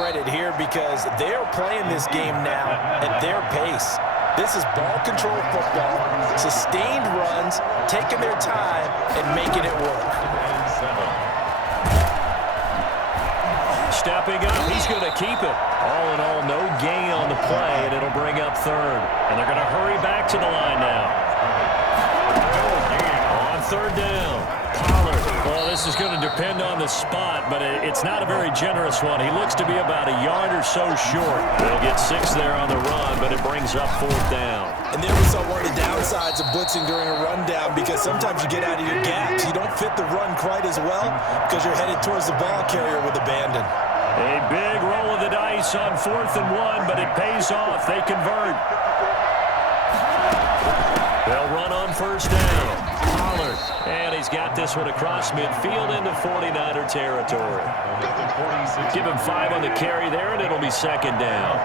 credit here because they're playing this game now at their pace. This is ball control football, sustained runs, taking their time and making it work. Stepping up, he's going to keep it. All in all, no gain on the play, and it'll bring up third. And they're going to hurry back to the line now. On third down, Pollard. Well, this is going to depend on the spot, but it's not a very generous one. He looks to be about a yard or so short. They'll get 6 there on the run, but it brings up fourth down. And there we saw one of the downsides of blitzing during a rundown because sometimes you get out of your gaps. You don't fit the run quite as well because you're headed towards the ball carrier with abandon. A big roll of the dice on 4th and 1, but it pays off. They convert. They'll run on first down. Pollard. And he's got this one across midfield into 49er territory. Give him 5 on the carry there, and it'll be second down.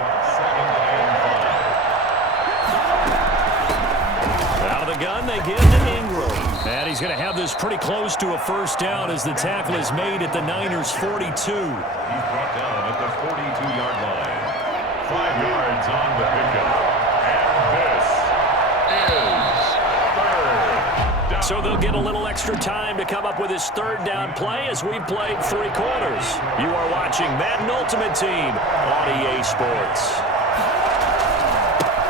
Out of the gun, they give to Ingram. And he's going to have this pretty close to a first down as the tackle is made at the Niners' 42. He's brought down at the 42-yard line. 5 yards on the pickup. And this is third down. So they'll get a little extra time to come up with his third down play as we've played 3 quarters. You are watching Madden Ultimate Team on EA Sports.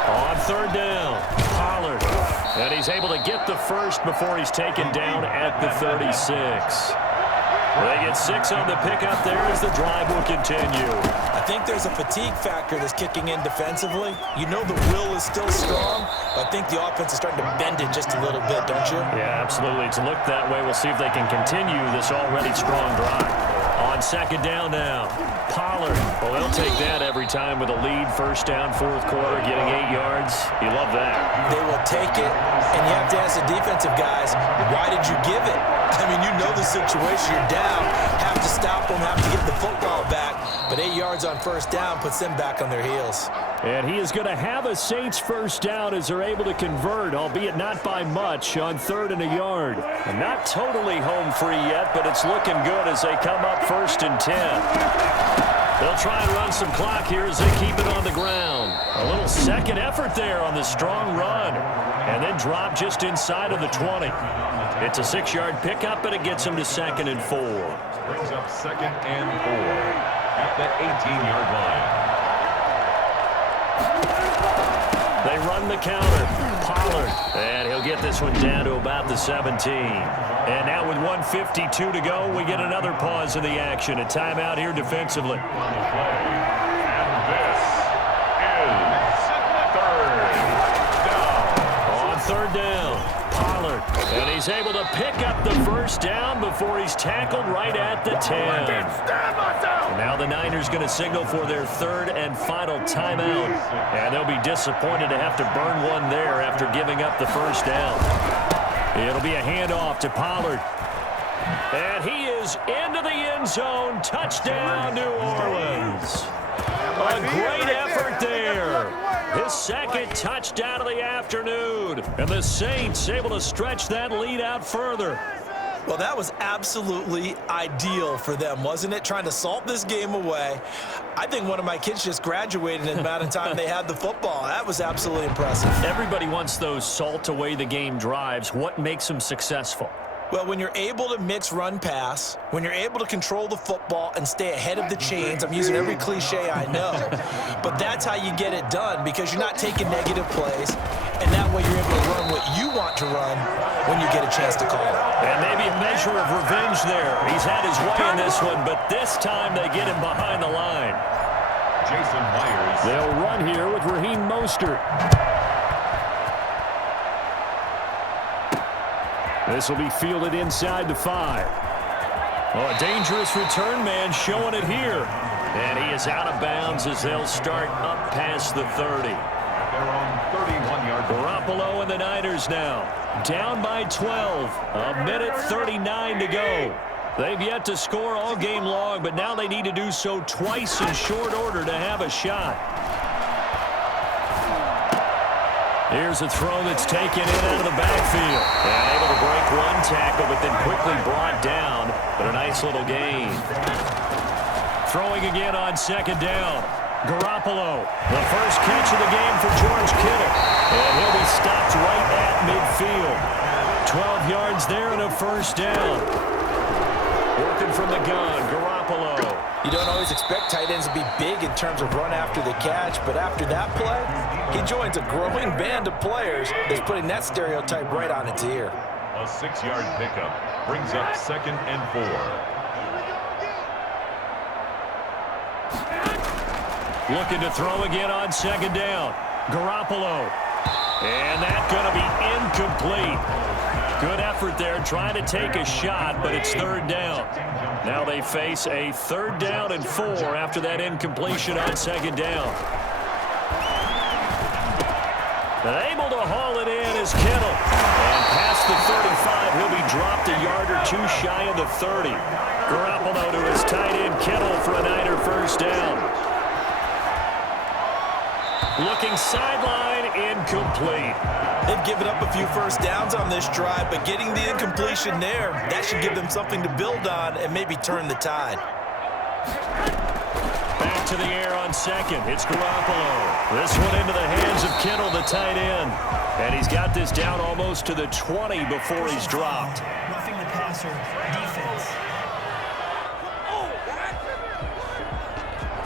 On third down, Pollard. And he's able to get the first before he's taken down at the 36. They get 6 on the pickup there as the drive will continue. I think there's a fatigue factor that's kicking in defensively. You know the will is still strong, but I think the offense is starting to bend it just a little bit, don't you? Yeah, absolutely. It's looked that way. We'll see if they can continue this already strong drive. On second down now, Pollard. Well, they'll take that every time with a lead. First down, 4th quarter, getting 8 yards. You love that. They will take it, and you have to ask the defensive guys, why did you give it? I mean, you know the situation. You're down, have to stop them, have to get the football back. But 8 yards on first down puts them back on their heels. And he is going to have a Saints first down as they're able to convert, albeit not by much, on 3rd and a yard. And not totally home free yet, but it's looking good as they come up 1st and 10. They'll try and run some clock here as they keep it on the ground. A little second effort there on the strong run. And then drop just inside of the 20. It's a 6-yard pickup, but it gets them to 2nd and 4. Brings up 2nd and 4 at the 18-yard line. They run the counter. Pollard. And he'll get this one down to about the 17. And now with 1:52 to go, we get another pause in the action. A timeout here defensively. On the play. And this is third down. On 3rd down, Pollard. And he's able to pick up the first down before he's tackled right at the 10. Now the Niners going to signal for their 3rd and final timeout. And they'll be disappointed to have to burn one there after giving up the first down. It'll be a handoff to Pollard. And he is into the end zone. Touchdown, New Orleans. A great effort there. His 2nd touchdown of the afternoon. And the Saints able to stretch that lead out further. Well, that was absolutely ideal for them, wasn't it? Trying to salt this game away. I think one of my kids just graduated in the amount of time they had the football. That was absolutely impressive. Everybody wants those salt away the game drives. What makes them successful? Well, when you're able to mix run-pass, when you're able to control the football and stay ahead of the chains, I'm using every cliche I know, but that's how you get it done because you're not taking negative plays, and that way you're able to run what you want to run when you get a chance to call it. And maybe a measure of revenge there. He's had his way in this one, but this time they get him behind the line. Jason Myers. They'll run here with Raheem Mostert. This will be fielded inside the 5. Oh, a dangerous return man showing it here. And he is out of bounds as they'll start up past the 30. They're on 31-yard line. Garoppolo and the Niners now. Down by 12. A minute 39 to go. They've yet to score all game long, but now they need to do so twice in short order to have a shot. Here's a throw that's taken in out of the backfield. And able to break one tackle, but then quickly brought down. But a nice little gain. Throwing again on second down. Garoppolo, the first catch of the game for George Kittle. And he'll be stopped right at midfield. 12 yards there and a first down. Working from the gun, Garoppolo. You don't always expect tight ends to be big in terms of run after the catch, but after that play, he joins a growing band of players that's putting that stereotype right on its ear. A 6-yard pickup brings up 2nd and 4. Looking to throw again on second down. Garoppolo. And that's going to be incomplete. Good effort there trying to take a shot, but it's third down. Now they face a 3rd down and 4 after that incompletion on second down. But able to haul it in is Kittle. And past the 35, he'll be dropped a yard or two shy of the 30. Garoppolo to his tight end Kittle for a Niner first down. Looking sideline, incomplete. They've given up a few first downs on this drive, but getting the incompletion there, that should give them something to build on and maybe turn the tide. Back to the air on second. It's Garoppolo. This one into the hands of Kittle, the tight end. And he's got this down almost to the 20 before he's dropped. Roughing the passer, defense.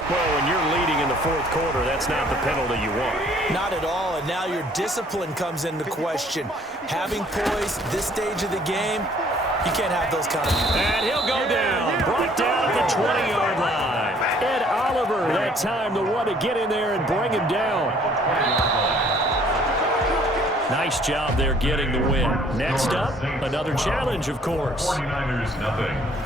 Well, when you're leading in the 4th quarter, that's not the penalty you want. Not at all, and now your discipline comes into question. Having poise this stage of the game, you can't have those kind of... And he'll go down, brought down at the 20-yard line. Ed Oliver, that time the one to get in there and bring him down. Nice job there getting the win. Next up, another challenge, of course. 49ers nothing.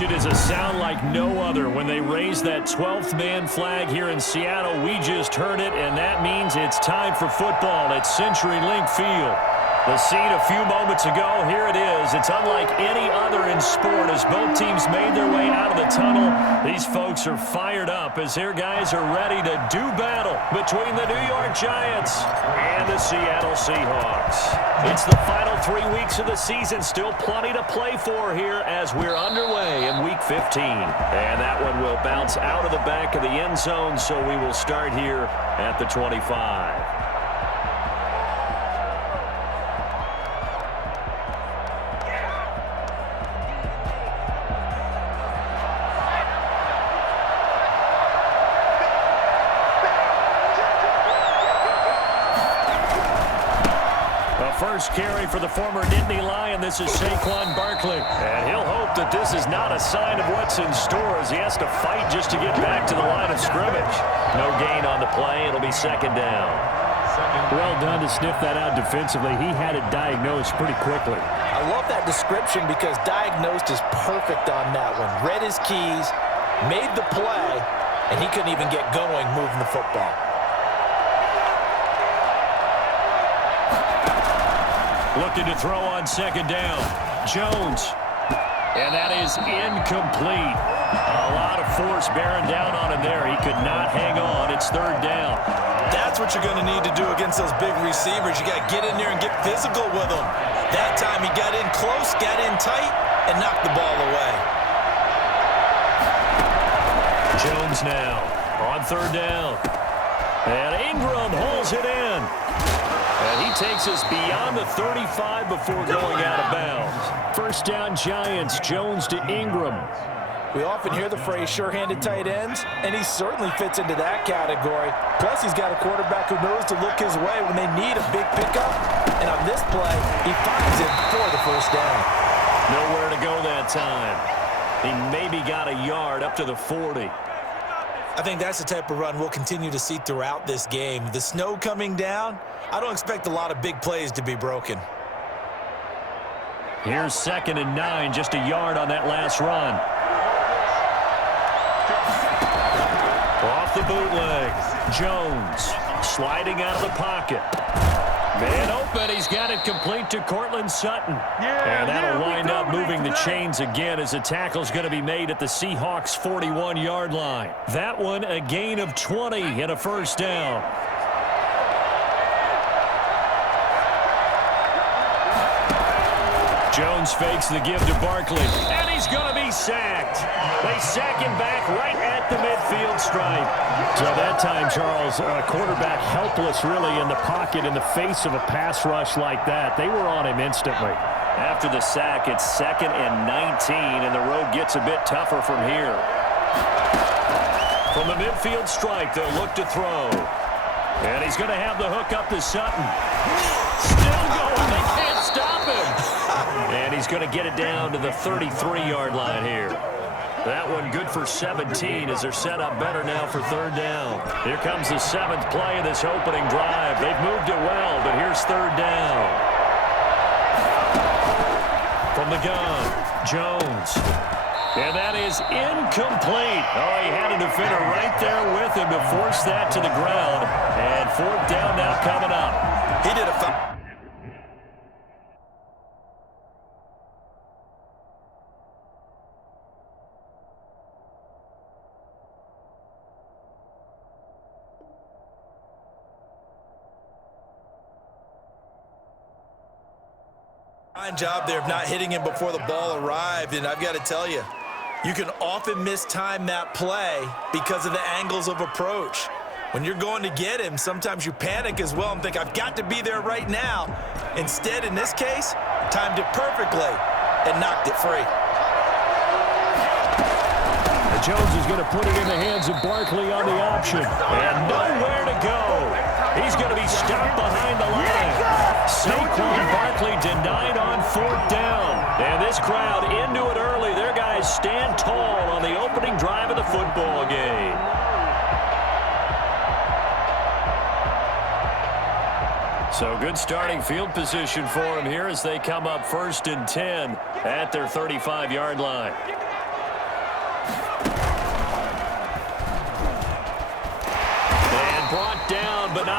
It is a sound like no other when they raise that 12th man flag here in Seattle. We just heard it, and that means it's time for football at CenturyLink Field. The scene a few moments ago, here it is. It's unlike any other in sport as both teams made their way out of the tunnel. These folks are fired up as their guys are ready to do battle between the New York Giants and the Seattle Seahawks. It's the final 3 weeks of the season. Still plenty to play for here as we're underway in Week 15. And that one will bounce out of the back of the end zone, so we will start here at the 25. First carry for the former Nittany Lion. This is Saquon Barkley. And he'll hope that this is not a sign of what's in store as he has to fight just to get back to the line of scrimmage. No gain on the play. It'll be second down. Well done to sniff that out defensively. He had it diagnosed pretty quickly. I love that description because diagnosed is perfect on that one. Read his keys, made the play, and he couldn't even get going moving the football. Looking to throw on second down. Jones. And that is incomplete. A lot of force bearing down on him there. He could not hang on. It's third down. That's what you're going to need to do against those big receivers. You got to get in there and get physical with them. That time he got in close, got in tight, and knocked the ball away. Jones now on third down. And Ingram holds it in. And he takes us beyond the 35 before going out of bounds. First down Giants, Jones to Ingram. We often hear the phrase sure-handed tight ends, and he certainly fits into that category. Plus, he's got a quarterback who knows to look his way when they need a big pickup. And on this play, he finds him for the first down. Nowhere to go that time. He maybe got a yard up to the 40. I think that's the type of run we'll continue to see throughout this game. The snow coming down, I don't expect a lot of big plays to be broken. Here's 2nd and 9, just a yard on that last run. Off the bootleg, Jones sliding out of the pocket. Man open, he's got it complete to Cortland Sutton. And that'll wind up moving the chains again as the tackle's going to be made at the Seahawks' 41-yard line. That one a gain of 20 and a first down. Jones fakes the give to Barkley, and he's going to be sacked. They sack him back right at the midfield stripe. So that time, Charles, quarterback helpless really in the pocket in the face of a pass rush like that. They were on him instantly. After the sack, it's 2nd and 19, and the road gets a bit tougher from here. From the midfield stripe, they'll look to throw. And he's going to have the hook up to Sutton. Still going. They can't stop him. And he's going to get it down to the 33-yard line here. That one good for 17 as they're set up better now for third down. Here comes the 7th play of this opening drive. They've moved it well, but here's third down. From the gun, Jones. And that is incomplete. Oh, he had a defender right there with him to force that to the ground. And fourth down now coming up. He did a foul. Fine job there of not hitting him before the ball arrived, and I've got to tell you, you can often mistime that play because of the angles of approach. When you're going to get him, sometimes you panic as well and think, I've got to be there right now. Instead, in this case, timed it perfectly and knocked it free. Jones is going to put it in the hands of Barkley on the option. And nowhere to go. He's going to be stopped behind the line. Saquon Barkley denied on fourth down. And this crowd into it early. Their guys stand tall on the opening drive of the football game. So good starting field position for him here as they come up 1st and 10 at their 35-yard line.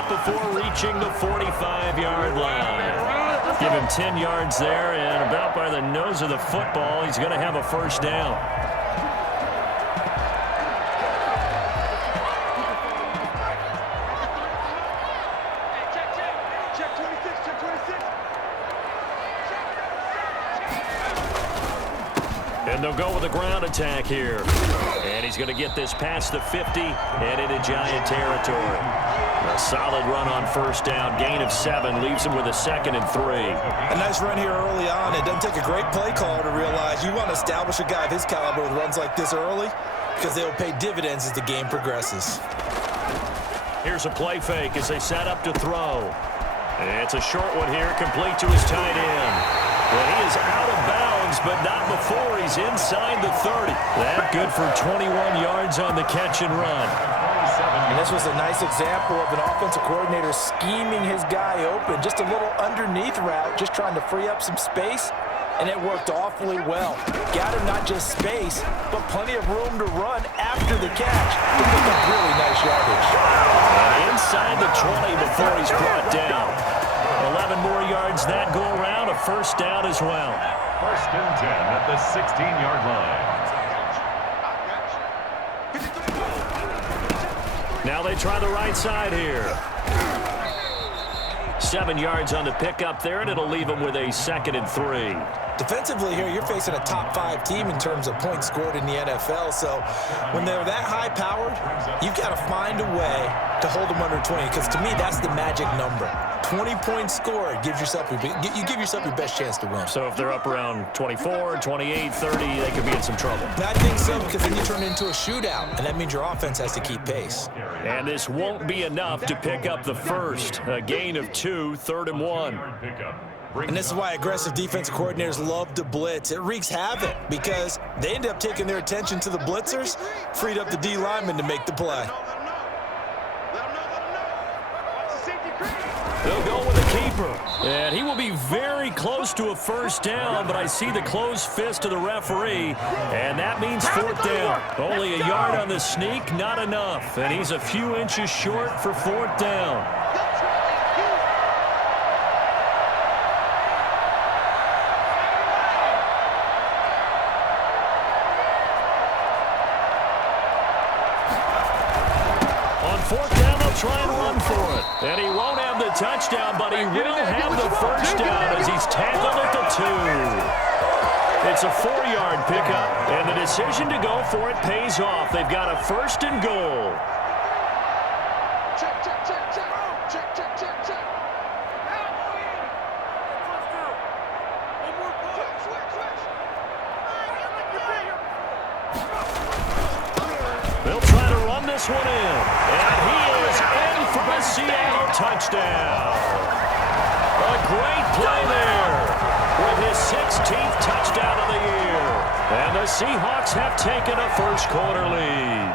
before reaching the 45-yard line. Give him 10 yards there, and about by the nose of the football, he's going to have a first down. And they'll go with a ground attack here. And he's going to get this past the 50 and into Giant territory. A solid run on first down. Gain of 7 leaves him with a 2nd and 3. A nice run here early on. It doesn't take a great play caller to realize you want to establish a guy of his caliber with runs like this early because they'll pay dividends as the game progresses. Here's a play fake as they set up to throw. It's a short one here, complete to his tight end. Well, he is out of bounds, but not before he's inside the 30. That good for 21 yards on the catch and run. And this was a nice example of an offensive coordinator scheming his guy open. Just a little underneath route, just trying to free up some space, and it worked awfully well. Got him not just space, but plenty of room to run after the catch to pick up really nice yardage. And inside the 20 before he's brought down. 11 more yards that go around, a first down as well. First and 10 at the 16-yard line. Now they try the right side here. 7 yards on the pickup there, and it'll leave him with a 2nd and 3. Defensively here, you're facing a top 5 team in terms of points scored in the NFL. So when they're that high-powered, you've got to find a way to hold them under 20, because to me, that's the magic number. 20 points scored, you give yourself your best chance to win. So if they're up around 24, 28, 30, they could be in some trouble. I think so, because then you turn it into a shootout, and that means your offense has to keep pace. And this won't be enough to pick up the first. A gain of 2, 3rd and 1. And this is why aggressive defensive coordinators love to blitz. It wreaks havoc because they end up taking their attention to the blitzers, freed up the D lineman to make the play. They'll go with a keeper. And he will be very close to a first down, but I see the closed fist of the referee, and that means 4th down. Only a yard on the sneak, not enough. And he's a few inches short for 4th down. Try and run for it. And he won't have the touchdown, but he will have the first down as he's tackled at the 2. It's a 4-yard pickup, and the decision to go for it pays off. They've got a 1st and goal. Check, check, check, check. Check, check, check, check. One more play. Switch. They'll try to run this one in. And he is in for a Seattle touchdown. A great play there with his 16th touchdown of the year. And the Seahawks have taken a first-quarter lead.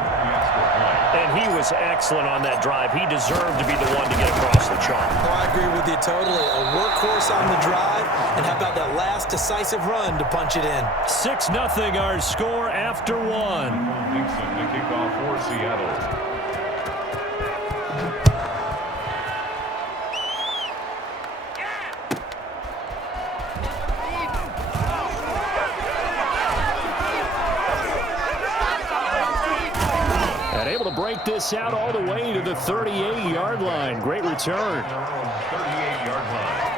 And he was excellent on that drive. He deserved to be the one to get across the chalk. Oh, I agree with you totally. A workhorse on the drive, and how about that last decisive run to punch it in? 6-0 our score after 1. Nixon to kick off for Seattle. Able to break this out all the way to the 38-yard line. Great return. 38-yard line.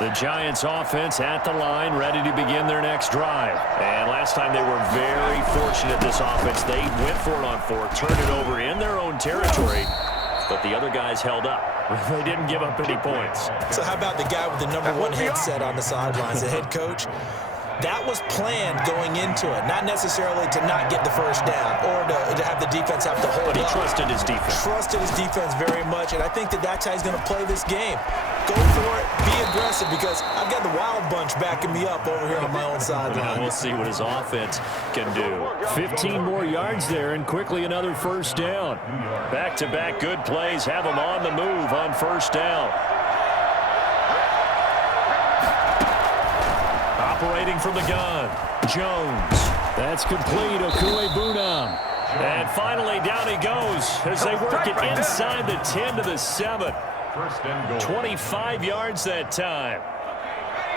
The Giants offense at the line, ready to begin their next drive. And last time they were very fortunate, this offense. They went for it on 4, turned it over in their own territory, but the other guys held up. They didn't give up any points. So how about the guy with the #1 headset on the sidelines, the head coach? That was planned going into it, not necessarily to not get the first down or to have the defense have to hold But he up. trusted his defense. Trusted his defense very much, and I think that's how he's going to play this game. Go for it, be aggressive, because I've got the wild bunch backing me up over here on my own sideline. We'll see what his offense can do. 15 more yards there, and quickly another first down. Back-to-back good plays have him on the move on first down. Operating from the gun, Jones. That's complete. Okuegbunam. And finally, down he goes as they work it inside the 10 to the 7. First and goal. 25 yards that time.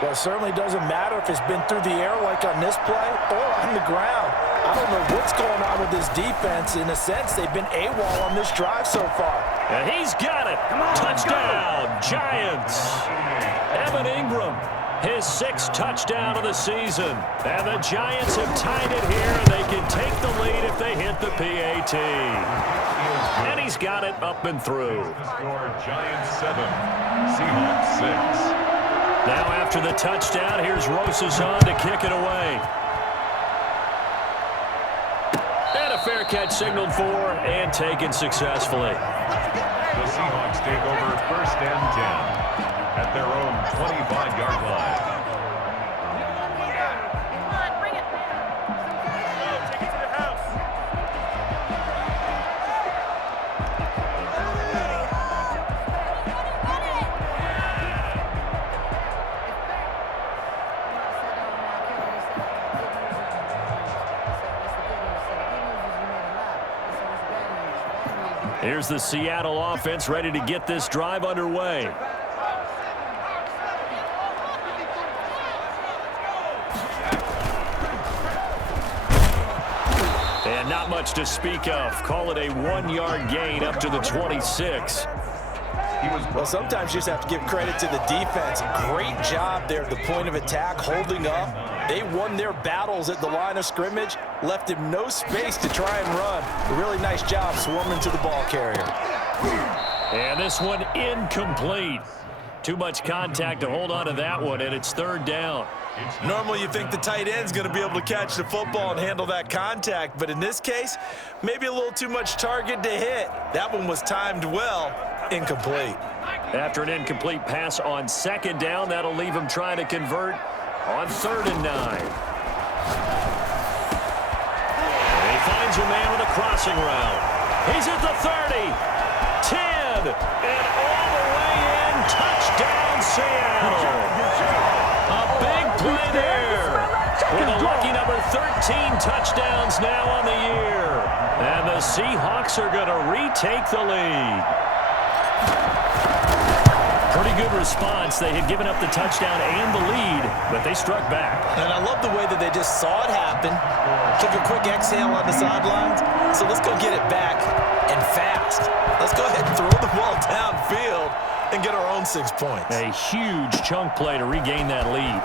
Well, it certainly doesn't matter if it's been through the air like on this play or on the ground. I don't know what's going on with this defense. In a sense, they've been AWOL on this drive so far. And he's got it. Touchdown, Giants. Evan Ingram, his 6th touchdown of the season. And the Giants have tied it here, and they can take the lead if they hit the PAT. And he's got it up and through. The score, Giants 7, Seahawks 6. Now after the touchdown, here's Rosazon to kick it away. And a fair catch signaled for and taken successfully. The Seahawks take over first and 10 at their own 25-yard line. Take it to the house. Here's the Seattle offense ready to get this drive underway. And not much to speak of. Call it a 1-yard gain up to the 26. Well, sometimes you just have to give credit to the defense. Great job there at the point of attack, holding up. They won their battles at the line of scrimmage, left him no space to try and run. A really nice job swarming to the ball carrier. And this one incomplete. Too much contact to hold on to that one, and it's 3rd down. Normally you think the tight end's going to be able to catch the football and handle that contact, but in this case, maybe a little too much target to hit. That one was timed well, incomplete. After an incomplete pass on 2nd down, that'll leave him trying to convert on 3rd and 9. And he finds a man with a crossing route. He's at the 30, 10, and all the way in. Touchdown, Seattle. A big play there. With a lucky number 13 touchdowns now on the year. And the Seahawks are going to retake the lead. Pretty good response. They had given up the touchdown and the lead, but they struck back. And I love the way that they just saw it happen, took a quick exhale on the sidelines. So let's go get it back and fast. Let's go ahead and throw the ball downfield and get our own 6 points. A huge chunk play to regain that lead.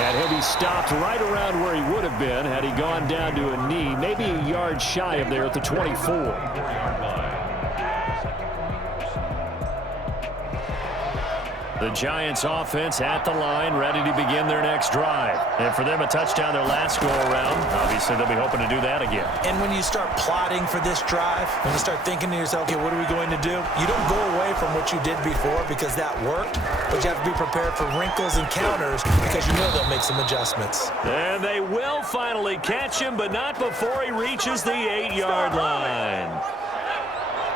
And he'll be stopped right around where he would have been had he gone down to a knee, maybe a yard shy of there at the 24. The Giants offense at the line, ready to begin their next drive. And for them, a touchdown their last go-around. Obviously, they'll be hoping to do that again. And when you start plotting for this drive, when you start thinking to yourself, okay, what are we going to do? You don't go away from what you did before because that worked, but you have to be prepared for wrinkles and counters because you know they'll make some adjustments. And they will finally catch him, but not before he reaches the 8-yard line.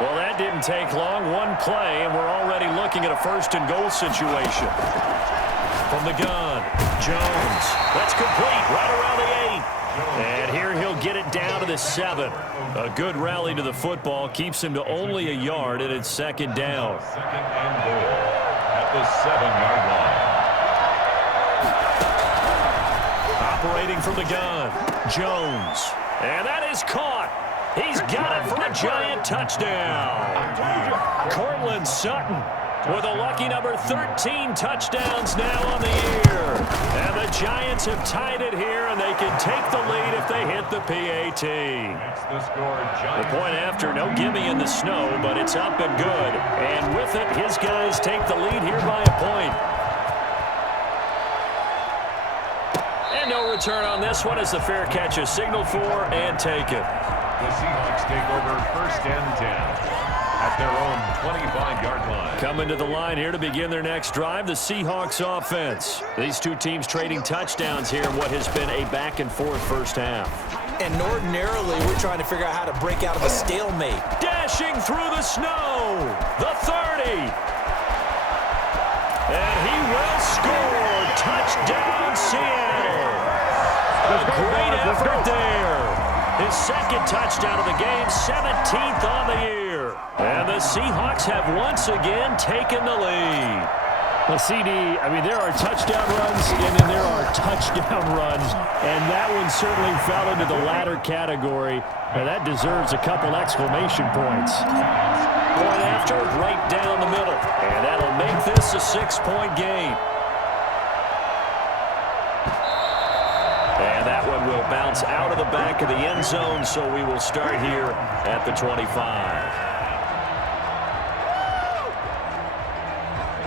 Well, that didn't take long. One play, and we're already looking at a 1st and goal situation. From the gun, Jones. That's complete right around the 8. And here he'll get it down to the 7. A good rally to the football keeps him to only a yard, and it's 2nd down. 2nd and goal at the 7-yard line. Operating from the gun, Jones. And that is caught. He's got it for a Giant touchdown. Cortland Sutton with a lucky number 13 touchdowns now on the year. And the Giants have tied it here, and they can take the lead if they hit the PAT. The score, The point after, no gimme in the snow, but it's up and good. And with it, his guys take the lead here by a point. And no return on this one as the fair catch is signaled for and taken. The Seahawks take over 1st and 10 at their own 25-yard line. Coming to the line here to begin their next drive, the Seahawks offense. These two teams trading touchdowns here in what has been a back-and-forth first half. And ordinarily, we're trying to figure out how to break out of a stalemate. Dashing through the snow, the 30. And he will score. Touchdown, Seattle. A great Right there. His second touchdown of the game, 17th on the year. And the Seahawks have once again taken the lead. Well, CD, I mean, there are touchdown runs, and then there are touchdown runs, and that one certainly fell into the latter category, and that deserves a couple exclamation points. Point after, right down the middle, and that'll make this a 6-point game. And that one will bounce out of the back of the end zone, so we will start here at the 25.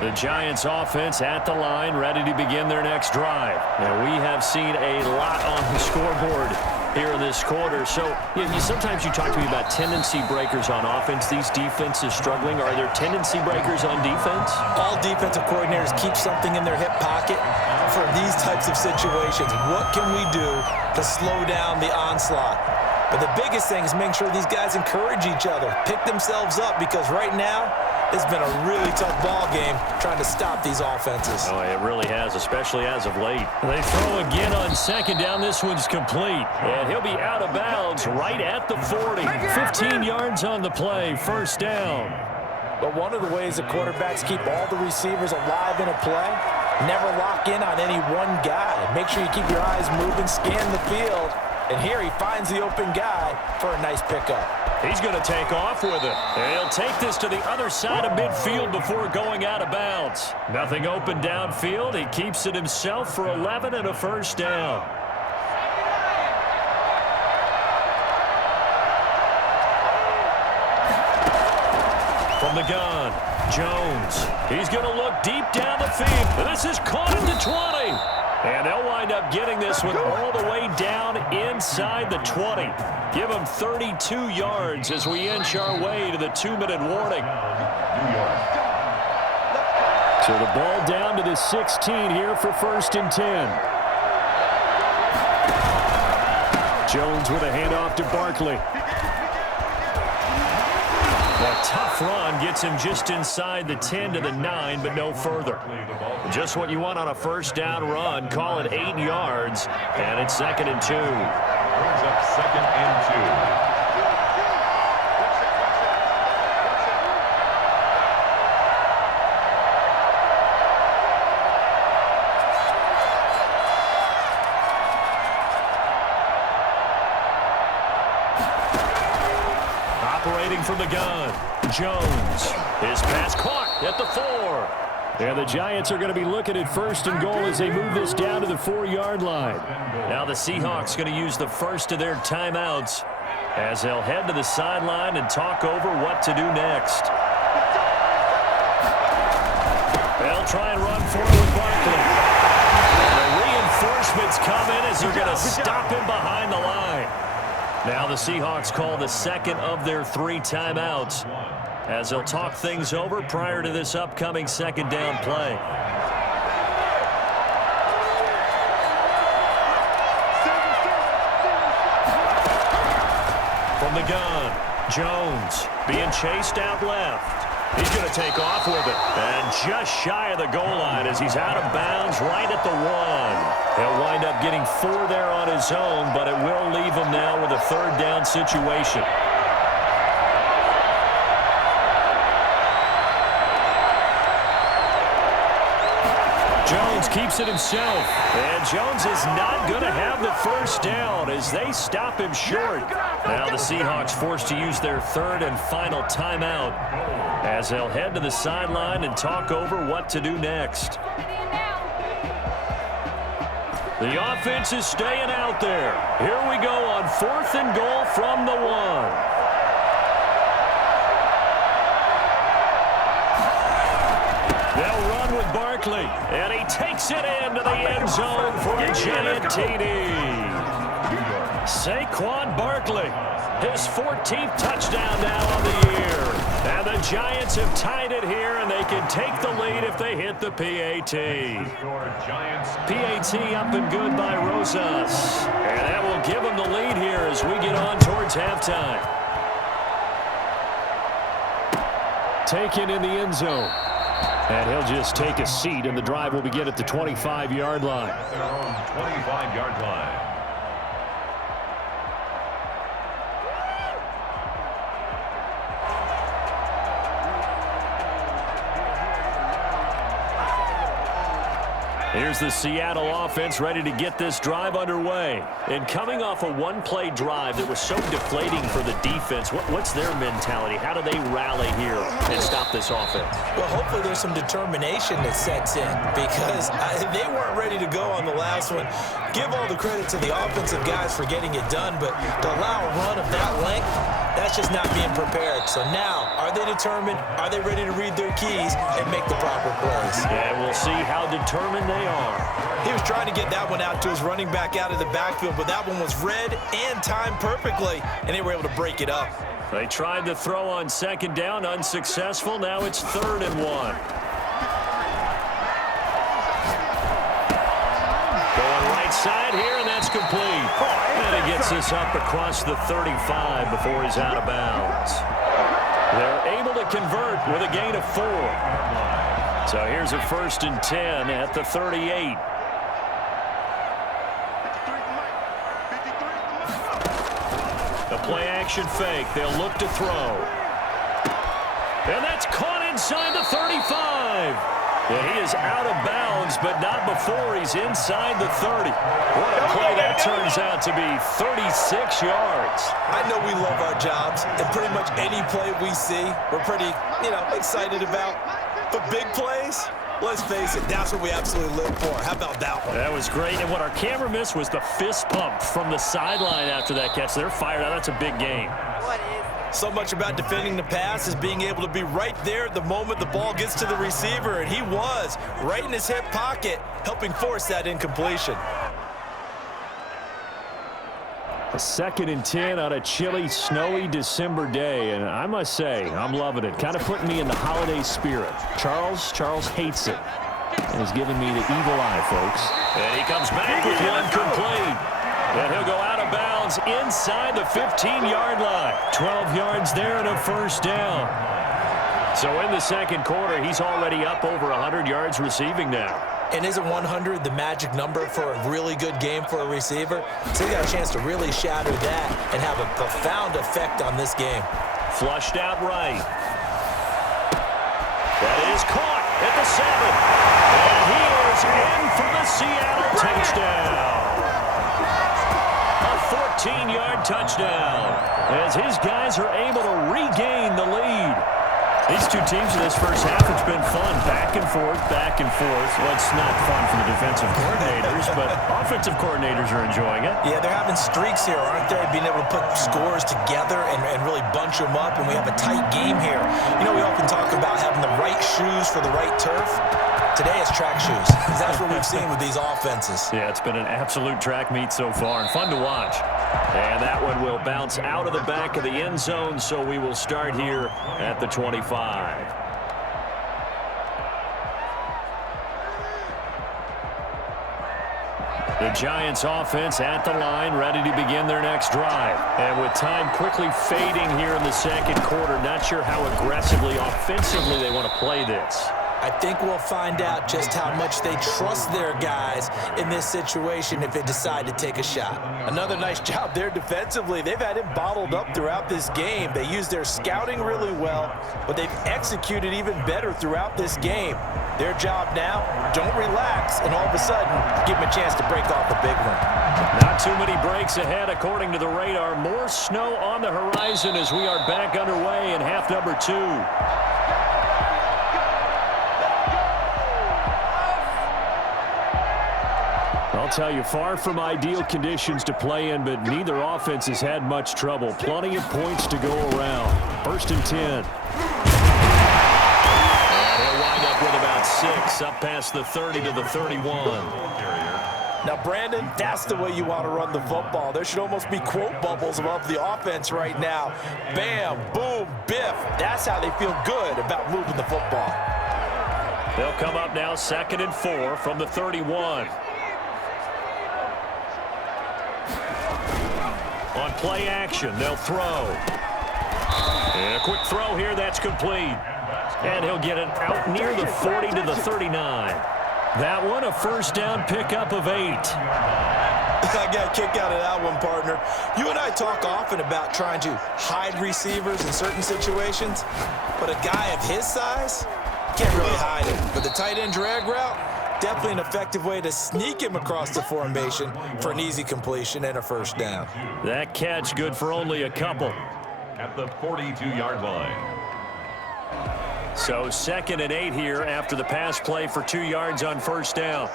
The Giants offense at the line, ready to begin their next drive. Now, we have seen a lot on the scoreboard here in this quarter. So, sometimes you talk to me about tendency breakers on offense. These defenses struggling. Are there tendency breakers on defense? All defensive coordinators keep something in their hip pocket for these types of situations. What can we do to slow down the onslaught? But the biggest thing is making sure these guys encourage each other, pick themselves up, because right now, it's been a really tough ball game trying to stop these offenses. Oh, it really has, especially as of late. They throw again on second down. This one's complete. And he'll be out of bounds right at the 40. 15 yards on the play, first down. But one of the ways the quarterbacks keep all the receivers alive in a play, never lock in on any one guy. Make sure you keep your eyes moving, scan the field. And here he finds the open guy for a nice pickup. He's going to take off with it. And he'll take this to the other side of midfield before going out of bounds. Nothing open downfield. He keeps it himself for 11 and a first down. From the gun, Jones. He's going to look deep down the field. And this is caught at the 20. And they'll wind up getting this one all the way down inside the 20. Give them 32 yards as we inch our way to the 2-minute warning. So the ball down to the 16 here for 1st and 10. Jones with a handoff to Barkley. A tough run gets him just inside the 10 to the 9, but no further. Just what you want on a first down run. Call it 8 yards, and it's 2nd and 2. Brings up 2nd and 2. Operating from the gun, Jones. His pass caught at the 4. And the Giants are going to be looking at 1st and goal as they move this down to the 4-yard line. Now the Seahawks going to use the first of their timeouts as they'll head to the sideline and talk over what to do next. They'll try and run forward with Barkley. The reinforcements come in as they're going to stop him behind the line. Now the Seahawks call the second of their 3 timeouts as they'll talk things over prior to this upcoming 2nd down play. From the gun, Jones being chased out left. He's going to take off with it. And just shy of the goal line as he's out of bounds right at the 1. He'll wind up getting 4 there on his own, but it will leave him now with a 3rd down situation. Jones keeps it himself. And Jones is not going to have the first down as they stop him short. Now the Seahawks forced to use their 3rd and final timeout as they'll head to the sideline and talk over what to do next. The offense is staying out there. Here we go on 4th and goal from the 1. They'll run with Barkley, and he takes it into the end zone for a giant TD. Saquon Barkley, his 14th touchdown now on the year. And the Giants have tied it here, and they can take the lead if they hit the PAT. PAT up and good by Rosas. And that will give them the lead here as we get on towards halftime. Taken in the end zone. And he'll just take a seat, and the drive will begin at the 25-yard line. Their own 25-yard line. Here's the Seattle offense ready to get this drive underway. And coming off a one-play drive that was so deflating for the defense, what's their mentality? How do they rally here and stop this offense? Well, hopefully there's some determination that sets in because they weren't ready to go on the last one. Give all the credit to the offensive guys for getting it done, but to allow a run of that length, that's just not being prepared. So now, are they determined? Are they ready to read their keys and make the proper plays? And we'll see how determined they are. He was trying to get that one out to his running back out of the backfield, but that one was read and timed perfectly, and they were able to break it up. They tried to throw on second down, unsuccessful. Now it's 3rd and 1. Going right side here, and that's complete. And he gets this up across the 35 before he's out of bounds. They're able to convert with a gain of 4. So here's a 1st and 10 at the 38. The play-action fake. They'll look to throw. And that's caught inside the 35. Yeah, he is out of bounds, but not before he's inside the 30. What a play that turns out to be, 36 yards. I know we love our jobs, and pretty much any play we see, we're pretty, excited about. But big plays, let's face it, that's what we absolutely live for. How about that one? That was great, and what our camera missed was the fist pump from the sideline after that catch. They're fired out. That's a big game. So much about defending the pass is being able to be right there the moment the ball gets to the receiver, and he was right in his hip pocket, helping force that incompletion. A 2nd and 10 on a chilly, snowy December day, and I must say, I'm loving it. Kind of putting me in the holiday spirit. Charles hates it, and is giving me the evil eye, folks. And he comes back with one complete. And he'll go out of bounds inside the 15-yard line. 12 yards there and a 1st down. So in the 2nd quarter, he's already up over 100 yards receiving now. And isn't 100 the magic number for a really good game for a receiver? So he got a chance to really shatter that and have a profound effect on this game. Flushed out right. That is caught at the 7. And he is in for the Seattle touchdown. 14-yard touchdown as his guys are able to regain the lead. These two teams in this first half, it's been fun. Back and forth, back and forth. Well, it's not fun for the defensive coordinators, but offensive coordinators are enjoying it. Yeah, they're having streaks here, aren't they? Being able to put scores together and really bunch them up, and we have a tight game here. We often talk about having the right shoes for the right turf. Today it's track shoes. That's what we've seen with these offenses. Yeah, it's been an absolute track meet so far and fun to watch. And that one will bounce out of the back of the end zone, so we will start here at the 25. The Giants offense at the line, ready to begin their next drive. And with time quickly fading here in the 2nd quarter, not sure how aggressively, offensively they want to play this. I think we'll find out just how much they trust their guys in this situation if they decide to take a shot. Another nice job there defensively. They've had him bottled up throughout this game. They used their scouting really well, but they've executed even better throughout this game. Their job now, don't relax, and all of a sudden, give them a chance to break off a big one. Not too many breaks ahead according to the radar. More snow on the horizon as we are back underway in half number 2. I'll tell you, far from ideal conditions to play in, but neither offense has had much trouble. Plenty of points to go around. 1st and 10. And he'll wind up with about 6, up past the 30 to the 31. Now, Brandon, that's the way you want to run the football. There should almost be quote bubbles above the offense right now. Bam, boom, biff. That's how they feel good about moving the football. They'll come up now 2nd and 4 from the 31. On play action, they'll throw. And a quick throw here, that's complete. And he'll get it out near the 40 to the 39. That one, a 1st down pickup of 8. I got a kick out of that one, partner. You and I talk often about trying to hide receivers in certain situations, but a guy of his size can't really hide it. But the tight end drag route, definitely an effective way to sneak him across the formation for an easy completion and a first down. That catch good for only a couple. At the 42-yard line. So 2nd and 8 here after the pass play for 2 yards on first down.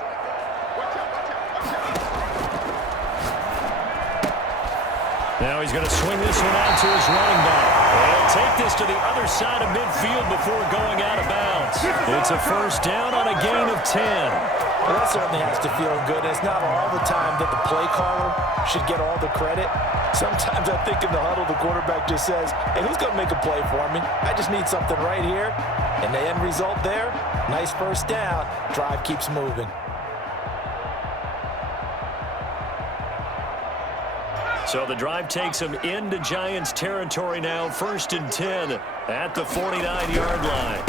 Now he's going to swing this one out to his running back. He'll take this to the other side of midfield before going out of bounds. It's a first down on a gain of 10. Well, that certainly has to feel good. It's not all the time that the play caller should get all the credit. Sometimes I think in the huddle, the quarterback just says, hey, who's going to make a play for me? I just need something right here. And the end result there, nice first down. Drive keeps moving. So the drive takes him into Giants territory now, 1st and 10 at the 49-yard line.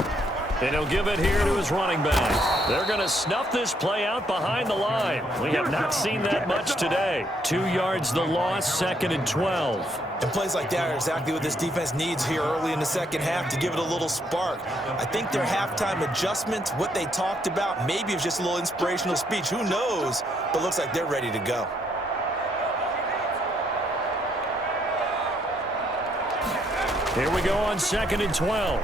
And he'll give it here to his running back. They're going to snuff this play out behind the line. We have not seen that much today. 2 yards the loss, 2nd and 12. And plays like that are exactly what this defense needs here early in the second half to give it a little spark. I think their halftime adjustments, what they talked about, maybe it was just a little inspirational speech. Who knows? But looks like they're ready to go. Here we go on 2nd and 12.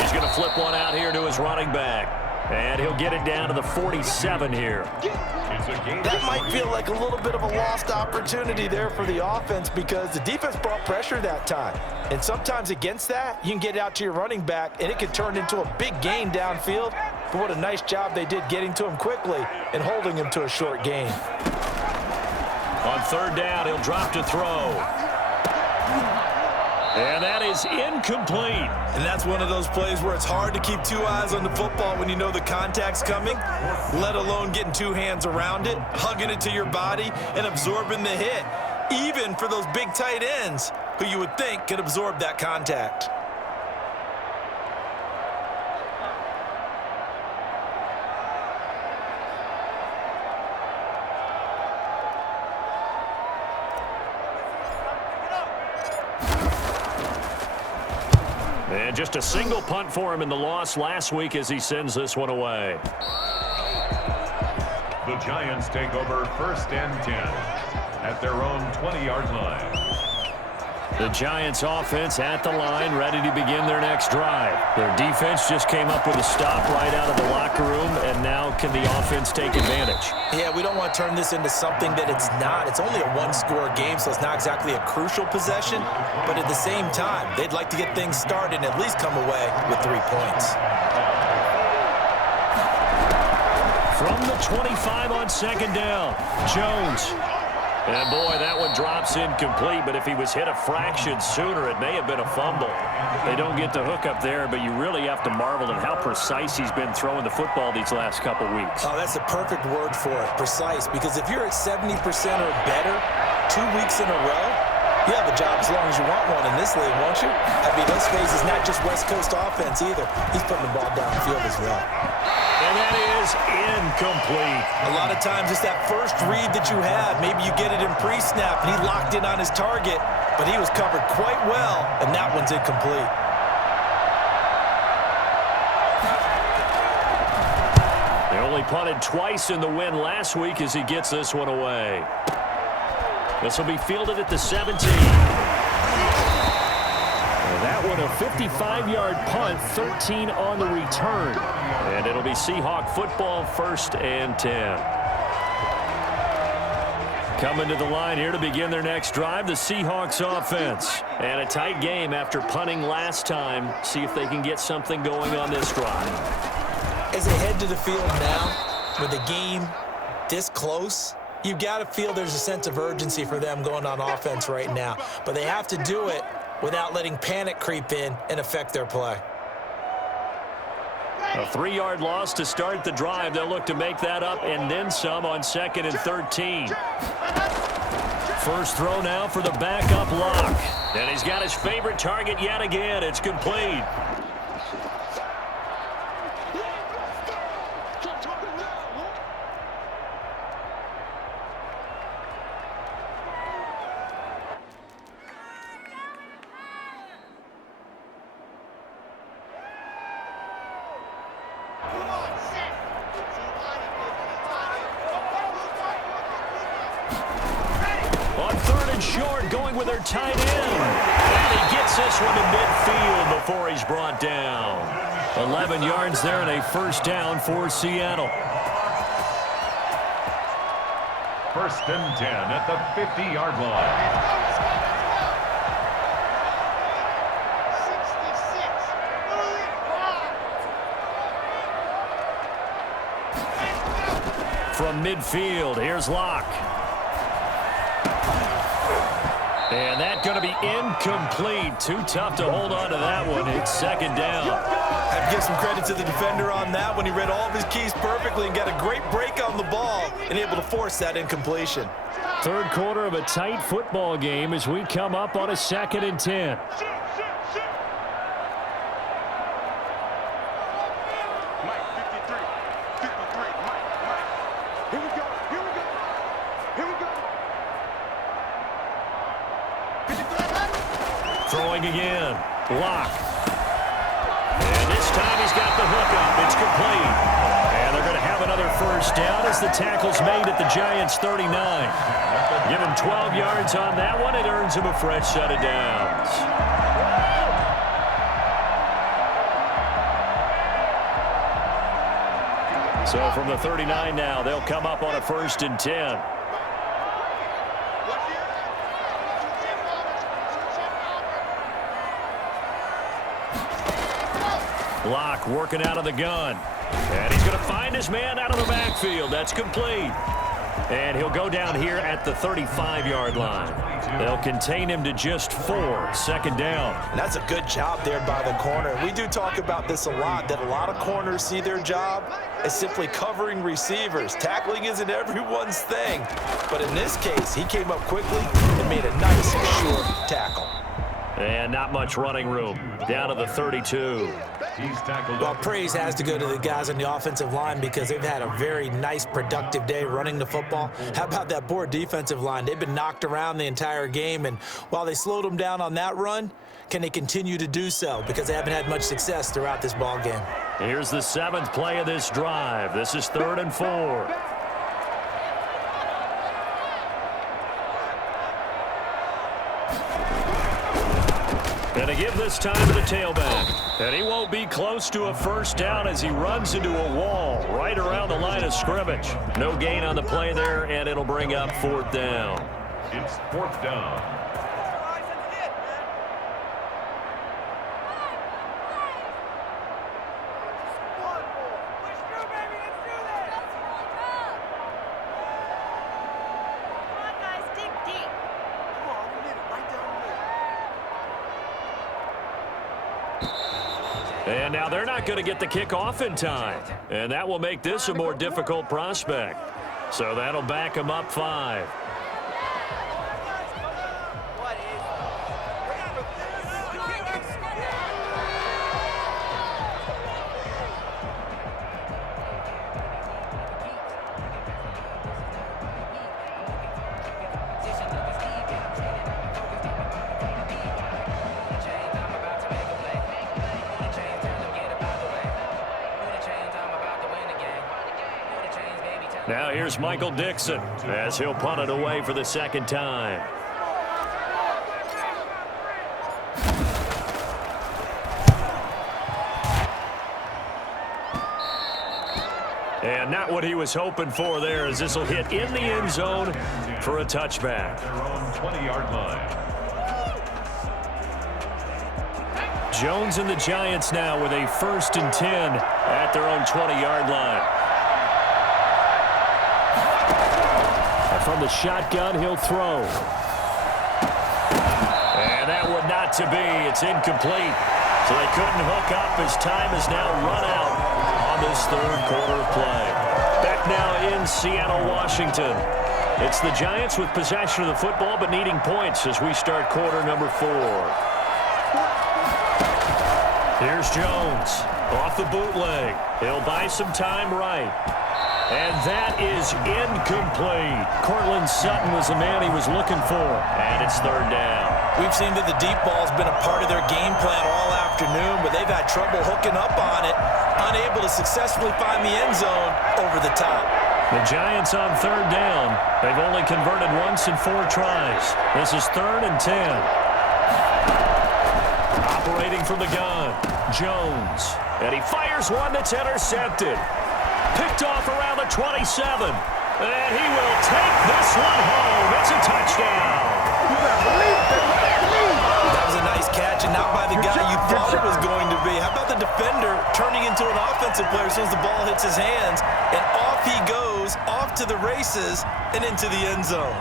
He's going to flip one out here to his running back. And he'll get it down to the 47 here. That might feel like a little bit of a lost opportunity there for the offense because the defense brought pressure that time. And sometimes against that, you can get it out to your running back, and it can turn into a big gain downfield. But what a nice job they did getting to him quickly and holding him to a short gain. On 3rd down, he'll drop to throw. And that is incomplete. And that's one of those plays where it's hard to keep 2 eyes on the football when you know the contact's coming, let alone getting 2 hands around it, hugging it to your body, and absorbing the hit, even for those big tight ends who you would think could absorb that contact. And just a single punt for him in the loss last week as he sends this one away. The Giants take over 1st and 10 at their own 20-yard line. The Giants offense at the line, ready to begin their next drive. Their defense just came up with a stop right out of the locker room, and now can the offense take advantage? Yeah, we don't want to turn this into something that it's not. It's only a 1-score game, so it's not exactly a crucial possession. But at the same time, they'd like to get things started and at least come away with 3 points. From the 25 on 2nd down, Jones. And boy, that one drops incomplete, but if he was hit a fraction sooner, it may have been a fumble. They don't get the hook up there, but you really have to marvel at how precise he's been throwing the football these last couple weeks. Oh, that's a perfect word for it, precise, because if you're at 70% or better 2 weeks in a row, you have a job as long as you want one in this league, won't you? I mean, let's face it, it's not just West Coast offense either. He's putting the ball downfield as well. And that is incomplete. A lot of times it's that first read that you have. Maybe you get it in pre-snap, and he locked in on his target, but he was covered quite well, and that one's incomplete. They only punted twice in the win last week as he gets this one away. This will be fielded at the 17. That one a 55-yard punt, 13 on the return. And it'll be Seahawk football, 1st and 10. Coming to the line here to begin their next drive, the Seahawks offense. And a tight game after punting last time. See if they can get something going on this drive. As they head to the field now, with the game this close, you've got to feel there's a sense of urgency for them going on offense right now. But they have to do it without letting panic creep in and affect their play. A 3-yard loss to start the drive. They'll look to make that up and then some on 2nd and 13. First throw now for the backup lock. And he's got his favorite target yet again. It's complete. third and short, going with their tight end. And he gets this one to midfield before he's brought down. 11 yards there and a first down for Seattle. First and 10 at the 50-yard line. From midfield, here's Locke. And that's going to be incomplete. Too tough to hold on to that one. It's second down. I'd give some credit to the defender on that when he read all of his keys perfectly and got a great break on the ball and able to force that incompletion. Third quarter of a tight football game as we come up on a 2nd and 10. Throwing again. Locke. And this time he's got the hook up. It's complete. And they're going to have another first down as the tackle's made at the Giants' 39. Give him 12 yards on that one. It earns him a fresh set of downs. So from the 39 now, they'll come up on a 1st and 10. Locke working out of the gun. And he's going to find his man out of the backfield. That's complete. And he'll go down here at the 35-yard line. They'll contain him to just 4, second down. And that's a good job there by the corner. We do talk about this a lot, that a lot of corners see their job as simply covering receivers. Tackling isn't everyone's thing. But in this case, he came up quickly and made a nice, sure tackle. And not much running room. Down to the 32. He's tackled. Well, praise has to go to the guys on the offensive line because they've had a very nice, productive day running the football. How about that poor defensive line? They've been knocked around the entire game, and while they slowed them down on that run, can they continue to do so? Because they haven't had much success throughout this ball game. Here's the 7th play of this drive. This is 3rd and 4. And a give this time to the tailback. And he won't be close to a first down as he runs into a wall right around the line of scrimmage. No gain on the play there, and it'll bring up 4th down. It's 4th down. And now they're not going to get the kickoff in time. And that will make this a more difficult prospect. So that'll back them up 5. Now here's Michael Dixon as he'll punt it away for the 2nd time. And not what he was hoping for there, as this will hit in the end zone for a touchback. Their own 20-yard line. Jones and the Giants now with a 1st and 10 at their own 20-yard line. From the shotgun, he'll throw. And that one not to be. It's incomplete. So they couldn't hook up as time is now run out on this 3rd quarter of play. Back now in Seattle, Washington. It's the Giants with possession of the football but needing points as we start quarter number 4. Here's Jones off the bootleg. He'll buy some time right. And that is incomplete. Cortland Sutton was the man he was looking for. And it's 3rd down. We've seen that the deep ball's been a part of their game plan all afternoon, but they've had trouble hooking up on it, unable to successfully find the end zone over the top. The Giants on third down. They've only converted once in 4 tries. This is 3rd and 10. Operating from the gun, Jones. And he fires one that's intercepted. Picked off around the 27. And he will take this one home. It's a touchdown. That was a nice catch, and not by the guy you thought it was going to be. How about the defender turning into an offensive player as soon as the ball hits his hands, and off he goes, off to the races, and into the end zone.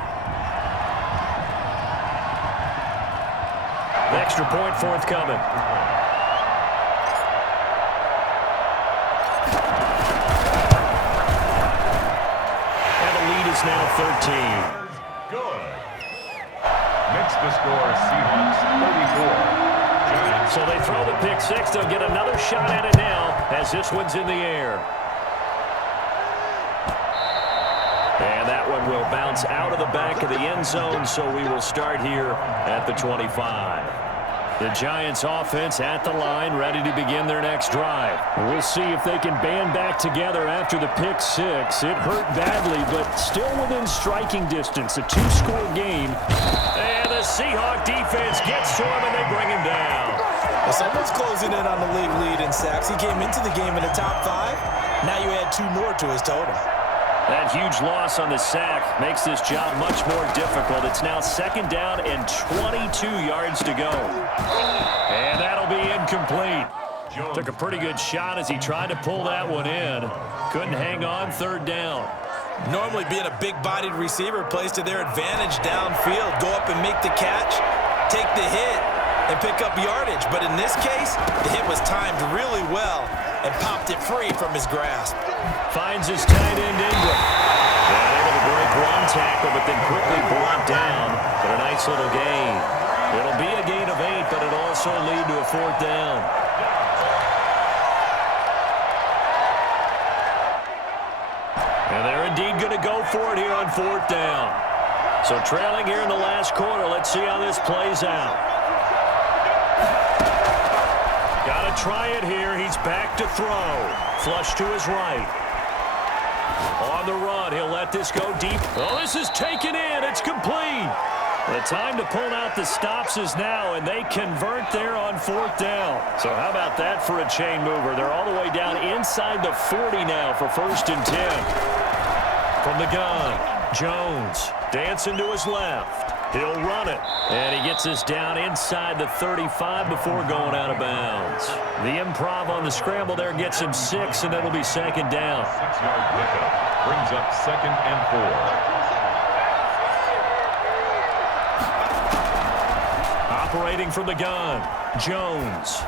The extra point forthcoming. And the lead is now 13. Good. Makes the score Seahawks 34. Giants. So they throw the pick six. They'll get another shot at it now as this one's in the air. And that one will bounce out of the back of the end zone, so we will start here at the 25. The Giants offense at the line, ready to begin their next drive. We'll see if they can band back together after the pick six. It hurt badly, but still within striking distance. A 2-score game. And the Seahawk defense gets to him, and they bring him down. Well, someone's closing in on the league lead in sacks. He came into the game in the top 5. Now you add 2 more to his total. That huge loss on the sack makes this job much more difficult. It's now 2nd down and 22 yards to go. And that'll be incomplete. Took a pretty good shot as he tried to pull that one in. Couldn't hang on 3rd down. Normally being a big-bodied receiver plays to their advantage downfield. Go up and make the catch, take the hit, and pick up yardage. But in this case, the hit was timed really well and popped it free from his grasp. Finds his tight end Ingram. And able to break one tackle, but then quickly brought down. But a nice little gain. It'll be a gain of 8, but it'll also lead to a 4th down. And they're indeed going to go for it here on 4th down. So trailing here in the last quarter. Let's see how this plays out. Got to try it here. He's back to throw. Flush to his right. On the run, he'll let this go deep. Oh, this is taken in. It's complete. The time to pull out the stops is now, and they convert there on 4th down. So how about that for a chain mover? They're all the way down inside the 40 now for 1st and 10. From the gun, Jones dancing to his left. He'll run it, and he gets this down inside the 35 before going out of bounds. The improv on the scramble there gets him 6, and it'll be 2nd down. 6-yard pickup brings up 2nd and 4. Operating from the gun, Jones.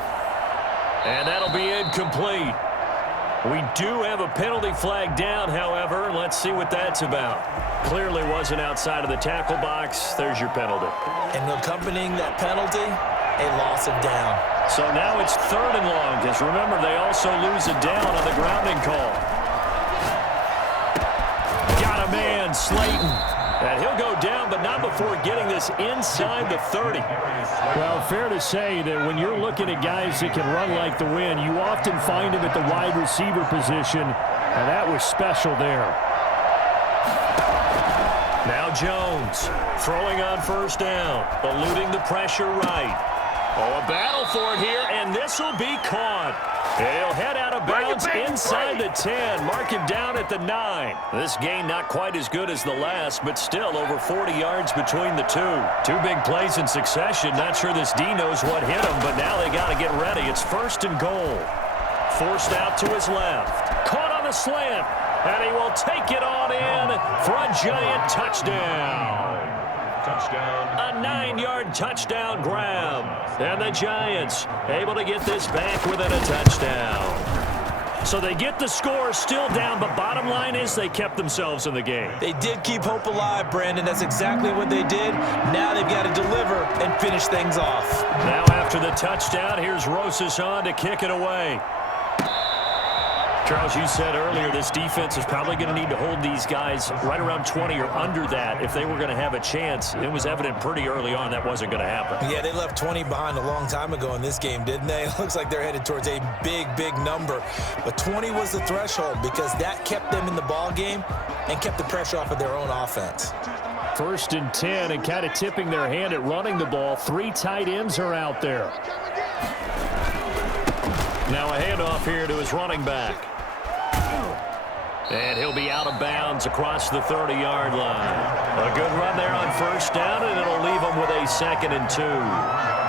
And that'll be incomplete. We do have a penalty flag down, however. Let's see what that's about. Clearly wasn't outside of the tackle box. There's your penalty. And accompanying that penalty, a loss of down. So now it's 3rd and long, because remember, they also lose a down on the grounding call. Got a man, Slayton. And he'll go down, but not before getting this inside the 30. Well, fair to say that when you're looking at guys that can run like the wind, you often find him at the wide receiver position, and that was special there. Now Jones throwing on 1st down, eluding the pressure right. Oh, a battle for it here, and this will be caught. He'll head out of bounds inside the 10. Mark him down at the 9. This gain not quite as good as the last, but still over 40 yards between the 2. 2 big plays in succession. Not sure this D knows what hit him, but now they got to get ready. It's 1st and goal. Forced out to his left. Caught on the slant, and he will take it on in for a Giant touchdown. Touchdown. A 9-yard touchdown grab. And the Giants able to get this back within a touchdown. So they get the score still down, but bottom line is they kept themselves in the game. They did keep hope alive, Brandon. That's exactly what they did. Now they've got to deliver and finish things off. Now after the touchdown, here's Rosas on to kick it away. Charles, you said earlier this defense is probably going to need to hold these guys right around 20 or under that if they were going to have a chance. It was evident pretty early on that wasn't going to happen. Yeah, they left 20 behind a long time ago in this game, didn't they? It looks like they're headed towards a big, big number. But 20 was the threshold because that kept them in the ball game and kept the pressure off of their own offense. 1st and 10 and kind of tipping their hand at running the ball. 3 tight ends are out there. Now a handoff here to his running back. And he'll be out of bounds across the 30-yard line. A good run there on 1st down, and it'll leave him with a 2nd and 2.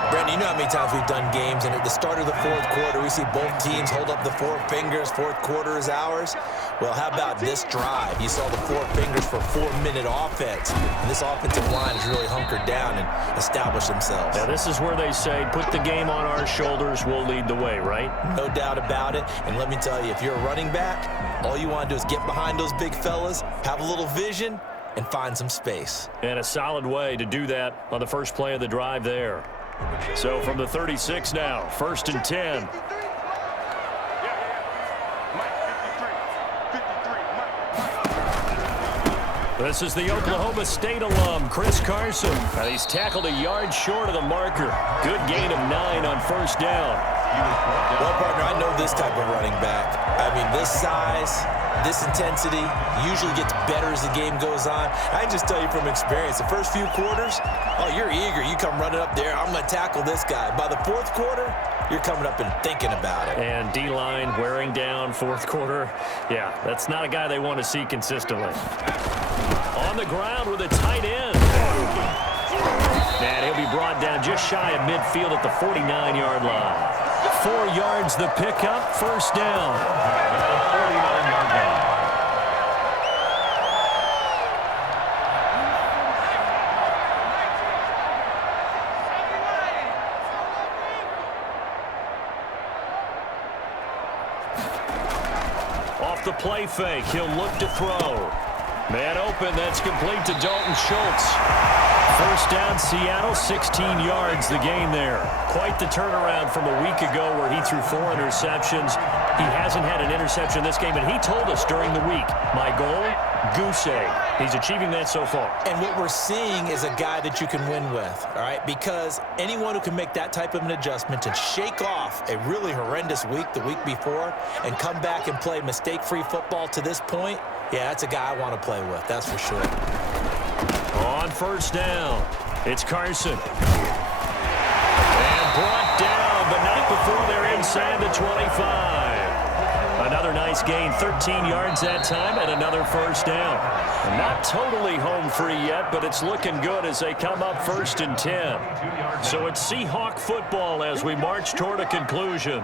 Brandon, you know how many times we've done games, and at the start of the 4th quarter, we see both teams hold up the 4 fingers, 4th quarter is ours. Well, how about this drive? You saw the 4 fingers for 4-minute offense. And this offensive line has really hunkered down and established themselves. Now, this is where they say, put the game on our shoulders, we'll lead the way, right? No doubt about it. And let me tell you, if you're a running back, all you want to do is get behind those big fellas, have a little vision, and find some space. And a solid way to do that on the first play of the drive there. So from the 36 now, 1st and 10. This is the Oklahoma State alum, Chris Carson. And he's tackled a yard short of the marker. Good gain of 9 on 1st down. Well, partner, I know this type of running back. I mean, this size, this intensity usually gets better as the game goes on. I can just tell you from experience, the first few quarters, oh, you're eager. You come running up there, I'm going to tackle this guy. By the 4th quarter, you're coming up and thinking about it. And D-line wearing down 4th quarter. Yeah, that's not a guy they want to see consistently. On the ground with a tight end. And he'll be brought down just shy of midfield at the 49-yard line. 4 yards the pickup, 1st down. 49-yard line. Off the play fake, he'll look to throw. Man open, that's complete to Dalton Schultz. 1st down, Seattle, 16 yards the gain there. Quite the turnaround from a week ago where he threw 4 interceptions. He hasn't had an interception this game, and he told us during the week, my goal, goose egg. He's achieving that so far. And what we're seeing is a guy that you can win with, all right? Because anyone who can make that type of an adjustment and shake off a really horrendous week the week before and come back and play mistake-free football to this point, yeah, that's a guy I want to play with, that's for sure. On 1st down, it's Carson. And brought down, but not before they're inside the 25. Another nice gain, 13 yards that time, and another 1st down. Not totally home free yet, but it's looking good as they come up 1st and 10. So it's Seahawk football as we march toward a conclusion.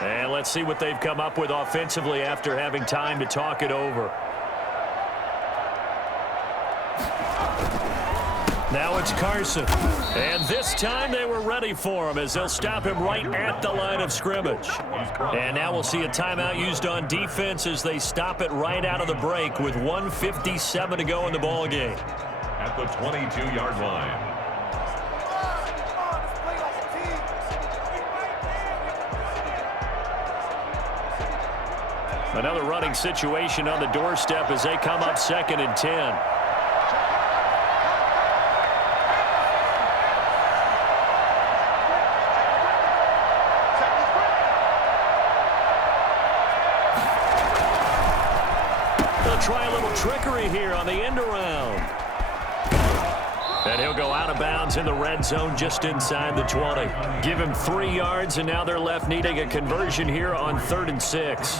And let's see what they've come up with offensively after having time to talk it over. Now it's Carson. And this time they were ready for him as they'll stop him right at the line of scrimmage. And now we'll see a timeout used on defense as they stop it right out of the break with 1:57 to go in the ball game. At the 22-yard line. Another running situation on the doorstep as they come up 2nd and 10. Try a little trickery here on the end around. And he'll go out of bounds in the red zone just inside the 20. Give him 3 yards, and now they're left needing a conversion here on 3rd and 6.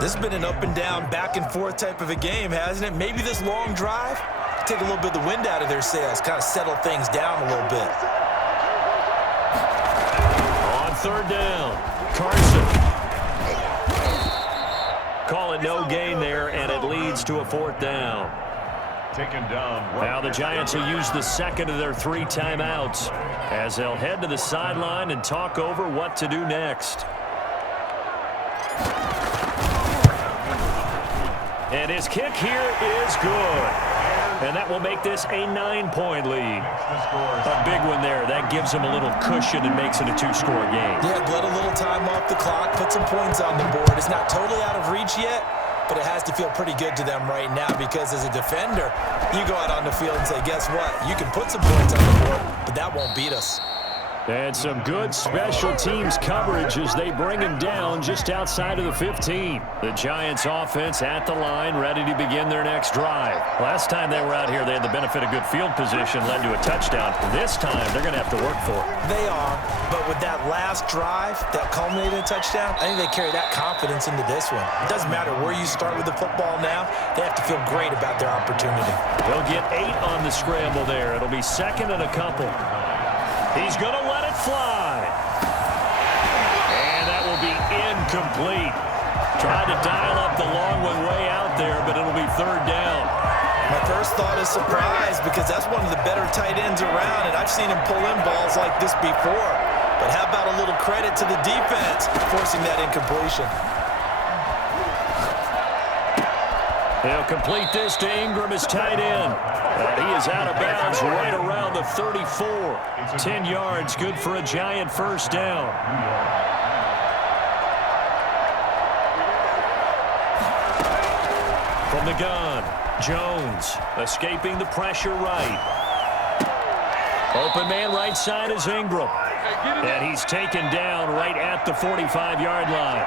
This has been an up and down, back and forth type of a game, hasn't it? Maybe this long drive, take a little bit of the wind out of their sails, kind of settle things down a little bit. On 3rd down, Carson. Call it no gain there, and it leads to a 4th down. Taken down. Now the Giants will use the 2nd of their 3 timeouts as they'll head to the sideline and talk over what to do next. And his kick here is good. And that will make this a 9-point lead. A big one there. That gives them a little cushion and makes it a 2-score game. Yeah, let a little time off the clock, put some points on the board. It's not totally out of reach yet, but it has to feel pretty good to them right now because as a defender, you go out on the field and say, guess what? You can put some points on the board, but that won't beat us. And some good special teams coverage as they bring him down just outside of the 15. The Giants offense at the line, ready to begin their next drive. Last time they were out here, they had the benefit of good field position, led to a touchdown. This time, they're going to have to work for it. They are, but with that last drive that culminated in a touchdown, I think they carry that confidence into this one. It doesn't matter where you start with the football now. They have to feel great about their opportunity. They'll get 8 on the scramble there. It'll be second and a couple. He's going to let it fly. And that will be incomplete. Tried to dial up the long one way out there, but it'll be third down. My first thought is surprise because that's one of the better tight ends around, and I've seen him pull in balls like this before. But how about a little credit to the defense forcing that incompletion? He'll complete this to Ingram as tight end. He is out of bounds right around the 34. 10 yards, good for a Giant first down. From the gun, Jones escaping the pressure right. Open man right side is Ingram. And he's taken down right at the 45-yard line.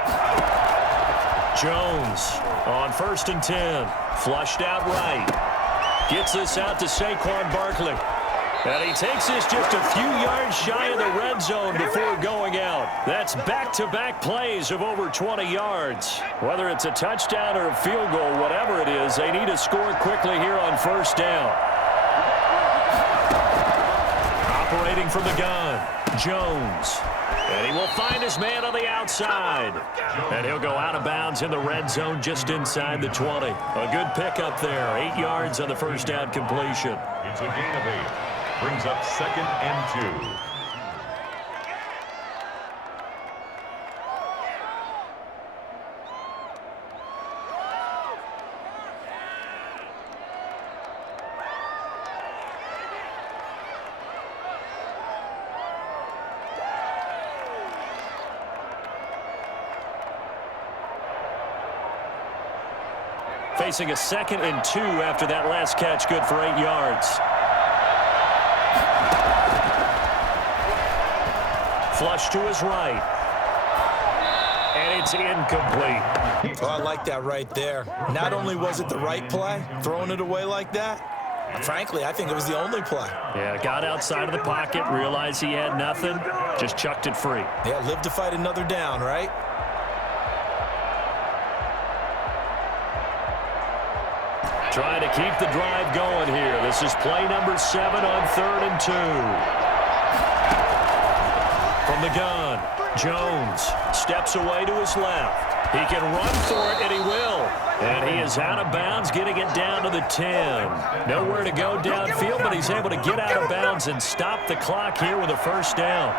Jones on 1st and 10. Flushed out right. Gets this out to Saquon Barkley. And he takes this just a few yards shy of the red zone before going out. That's back-to-back plays of over 20 yards. Whether it's a touchdown or a field goal, whatever it is, they need to score quickly here on first down. Operating from the gun, Jones. And he will find his man on the outside. And he'll go out of bounds in the red zone just inside the 20. A good pickup there. 8 yards on the first down completion. It's a gain of 8. Brings up 2nd and 2. Facing a 2nd and 2 after that last catch, good for 8 yards. Flush to his right. And it's incomplete. Well, I like that right there. Not only was it the right play, throwing it away like that, frankly, I think it was the only play. Yeah, got outside of the pocket, realized he had nothing, just chucked it free. Yeah, live to fight another down, right? Trying to keep the drive going here. This is play number 7 on 3rd and 2. From the gun, Jones steps away to his left. He can run for it, and he will. And he is out of bounds, getting it down to the 10. Nowhere to go downfield, but he's able to get out of bounds and stop the clock here with a first down.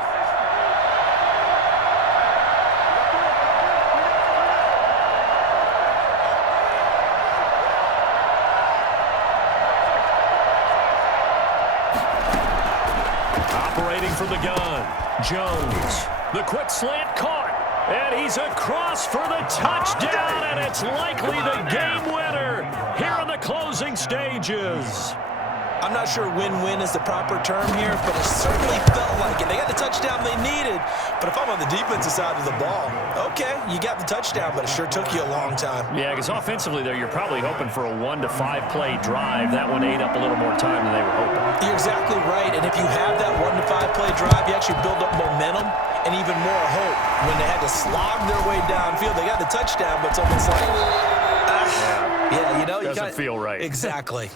From the gun, Jones, the quick slant caught, and he's across for the touchdown, and it's likely the game winner here in the closing stages. I'm not sure win-win is the proper term here, but it certainly felt like it. They got the touchdown they needed, but if I'm on the defensive side of the ball, okay, you got the touchdown, but it sure took you a long time. Yeah, because offensively there, you're probably hoping for a 1 to 5 play drive. That one ate up a little more time than they were hoping. You're exactly right, and if you have that 1 to 5 play drive, you actually build up momentum and even more hope. When they had to slog their way downfield, they got the touchdown, but it's almost like, yeah, you know, doesn't feel right. Exactly.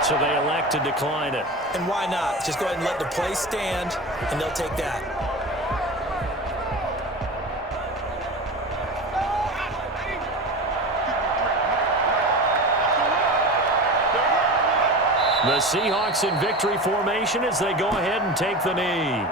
So they elect to decline it. And why not? Just go ahead and let the play stand, and they'll take that. The Seahawks in victory formation as they go ahead and take the knee.